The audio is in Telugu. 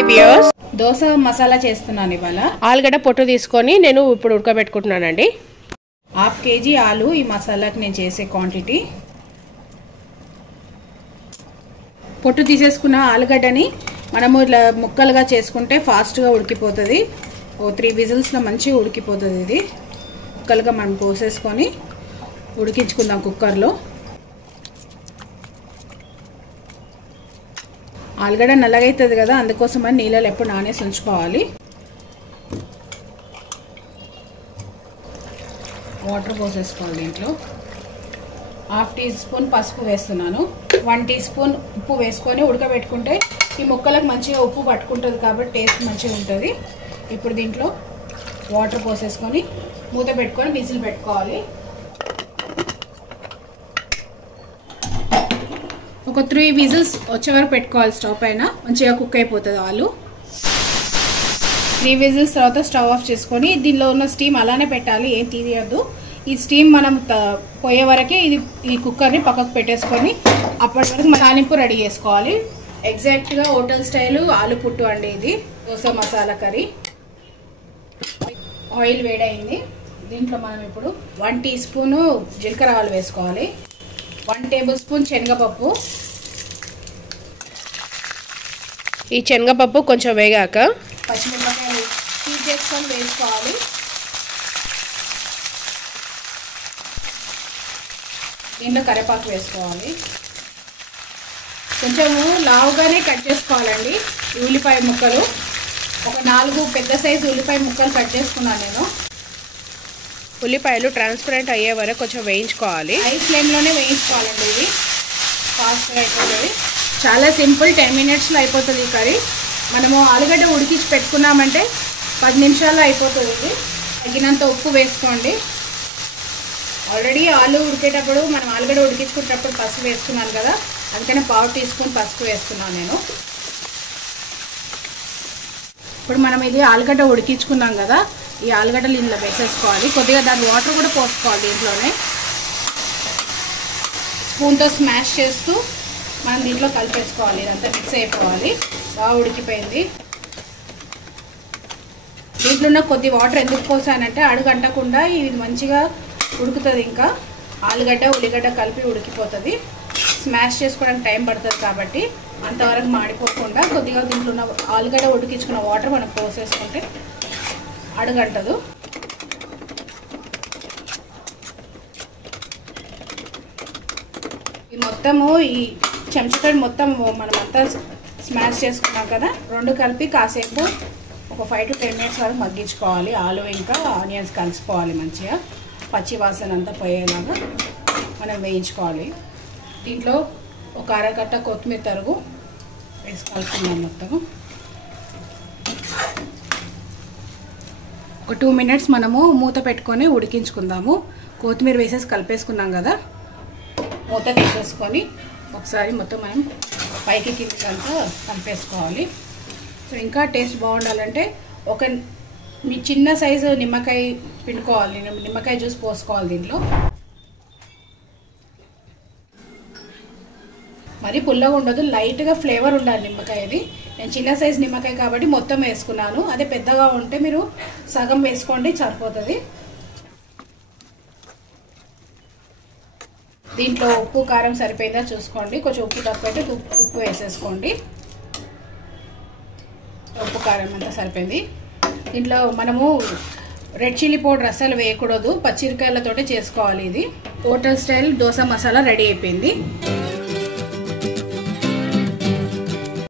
హాయ్ వ్యూయర్స్, దోస మసాలా చేస్తున్నాను ఇవాళ. ఆలుగడ్డ పొట్టు తీసుకొని నేను ఇప్పుడు ఉడకబెట్టుకుంటున్నానండి. ½ కేజీ ఆలు ఈ మసాలాకి నేను చేసే క్వాంటిటీ. పొట్టు తీసేసుకున్న ఆలుగడ్డని మనము ఇట్లా ముక్కలుగా చేసుకుంటే ఫాస్ట్గా ఉడికిపోతుంది. 3 విజిల్స్లో మంచిగా ఉడికిపోతుంది. ఇది ముక్కలుగా మనం పోసేసుకొని ఉడికించుకుందాం కుక్కర్లో. ఆలుగడ్డ నల్లగా అవుతుంది కదా, అందుకోసమని నీళ్ళలో ఎప్పుడు నానేసి ఉంచుకోవాలి. వాటర్ పోసేసుకోవాలి. దీంట్లో ½ టీ స్పూన్ పసుపు వేస్తున్నాను. 1 టీ స్పూన్ ఉప్పు వేసుకొని ఉడకబెట్టుకుంటే ఈ ముక్కలకు మంచిగా ఉప్పు పట్టుకుంటుంది కాబట్టి టేస్ట్ మంచిగా ఉంటుంది. ఇప్పుడు దీంట్లో వాటర్ పోసేసుకొని మూత పెట్టుకొని విజిల్ పెట్టుకోవాలి. ఒక 3 విజిల్స్ వచ్చే వరకు పెట్టుకోవాలి. స్టవ్ పైన మంచిగా కుక్ అయిపోతుంది ఆలు. 3 విజిల్స్ తర్వాత స్టవ్ ఆఫ్ చేసుకొని దీనిలో ఉన్న స్టీమ్ అలానే పెట్టాలి, ఏం తీయద్దు. ఈ స్టీమ్ మనం పోయే వరకే ఈ కుక్కర్ని పక్కకు పెట్టేసుకొని అప్పటి వరకు తాలింపు రెడీ చేసుకోవాలి. ఎగ్జాక్ట్గా హోటల్ స్టైల్ ఆలు పుట్టు అండి ఇది, దోస మసాలా కర్రీ. ఆయిల్ వేడైంది. దీంట్లో మనం ఇప్పుడు 1 టీ స్పూను జీలకర్ర ఆవాలు వేసుకోవాలి. 1 టేబుల్ స్పూన్ శనగపప్పు. ఈ శనగపప్పు కొంచెం వేగాక పచ్చిమిరపకాయలు హీట్ చేసుకొని వేసుకోవాలి. దీంట్లో కరివేపాకు వేసుకోవాలి. కొంచెము లావుగానే కట్ చేసుకోవాలండి ఈ ఉల్లిపాయ ముక్కలు. ఒక 4 పెద్ద సైజు ఉల్లిపాయ ముక్కలు కట్ చేసుకున్నాను నేను. ఉల్లిపాయలు ట్రాన్స్పరెంట్ అయ్యే వరకు కొంచెం వేయించుకోవాలి. హై ఫ్లేమ్లోనే వేయించుకోవాలండి. ఇది ఫాస్ట్గా అయిపోతుంది. చాలా సింపుల్, 10 మినిట్స్లో అయిపోతుంది ఈ కర్రీ. మనము ఆలుగడ్డ ఉడికించి పెట్టుకున్నామంటే 10 నిమిషాల్లో అయిపోతుంది. ఇది తగినంత ఉప్పు వేసుకోండి. ఆల్రెడీ ఆలు ఉడికేటప్పుడు మనం ఆలుగడ్డ ఉడికించుకునేటప్పుడు పసుపు వేసుకున్నాను కదా, అందుకనే 1/2 టీ స్పూన్ పసుపు వేస్తున్నాను నేను. ఇప్పుడు మనం ఇది ఆలుగడ్డ ఉడికించుకున్నాం కదా, ఈ ఆలుగడ్డలు ఇందులో వేసేసుకోవాలి. కొద్దిగా దాని వాటర్ కూడా పోసుకోవాలి దీంట్లోనే. స్పూన్తో స్మాష్ చేస్తూ మనం దీంట్లో కలిపేసుకోవాలి. ఇదంతా మిక్స్ అయిపోవాలి. బాగా ఉడికిపోయింది. దీంట్లో ఉన్న కొద్ది వాటర్ ఎందుకు పోసానంటే అడుగు అంటకుండా ఇది మంచిగా ఉడుకుతుంది. ఇంకా ఆలుగడ్డ ఉల్లిగడ్డ కలిపి ఉడికిపోతుంది. స్మాష్ చేసుకోవడానికి టైం పడుతుంది కాబట్టి అంతవరకు మాడిపోకుండా కొద్దిగా దీంట్లో ఉన్న ఆలుగడ్డ ఉడికించుకున్న వాటర్ మనం పోసేసుకుంటే అడుగంటదు. ఈ మొత్తము ఈ చెంచాతో మొత్తం మనం అంతా స్మాష్ చేసుకున్నాం కదా, రెండు కలిపి కాసేపు ఒక 5 to 10 మినిట్స్ వరకు మగ్గించుకోవాలి. ఆలు ఇంకా ఆనియన్స్ కలిసిపోవాలి, మంచిగా పచ్చి వాసన అంతా పోయేలాగా మనం వేయించుకోవాలి. దీంట్లో ఒక అరగట్ట కొత్తిమీర తరుగు వేసి కలుపుకున్నాం. మొత్తము ఒక 2 మినిట్స్ మనము మూత పెట్టుకొని ఉడికించుకుందాము. కొత్తిమీర వేసేసి కలిపేసుకున్నాం కదా, మూత తీసేసుకొని ఒకసారి మొత్తం మనం పైకి కిందకంతా కలిపేసుకోవాలి. సో ఇంకా టేస్ట్ బాగుండాలంటే ఒక మీ చిన్న సైజు నిమ్మకాయ పిండుకోవాలి, నిమ్మకాయ జ్యూస్ పోసుకోవాలి దీంట్లో. మరి పుల్లగా ఉండదు, లైట్గా ఫ్లేవర్ ఉండాలి నిమ్మకాయది. నేను చిన్న సైజు నిమ్మకాయ కాబట్టి మొత్తం వేసుకున్నాను. అదే పెద్దగా ఉంటే మీరు సగం వేసుకోండి, సరిపోతుంది. దీంట్లో ఉప్పు కారం సరిపోయిందా చూసుకోండి. కొంచెం ఉప్పు తక్కువైతే ఉప్పు వేసేసుకోండి. ఉప్పు కారం అంతా సరిపోయింది. దీంట్లో మనము రెడ్ చిల్లీ పౌడర్ అస్సలు వేయకూడదు, పచ్చిమిరకాయలతోటే చేసుకోవాలి. ఇది hotel style dosa masala ready అయిపోయింది.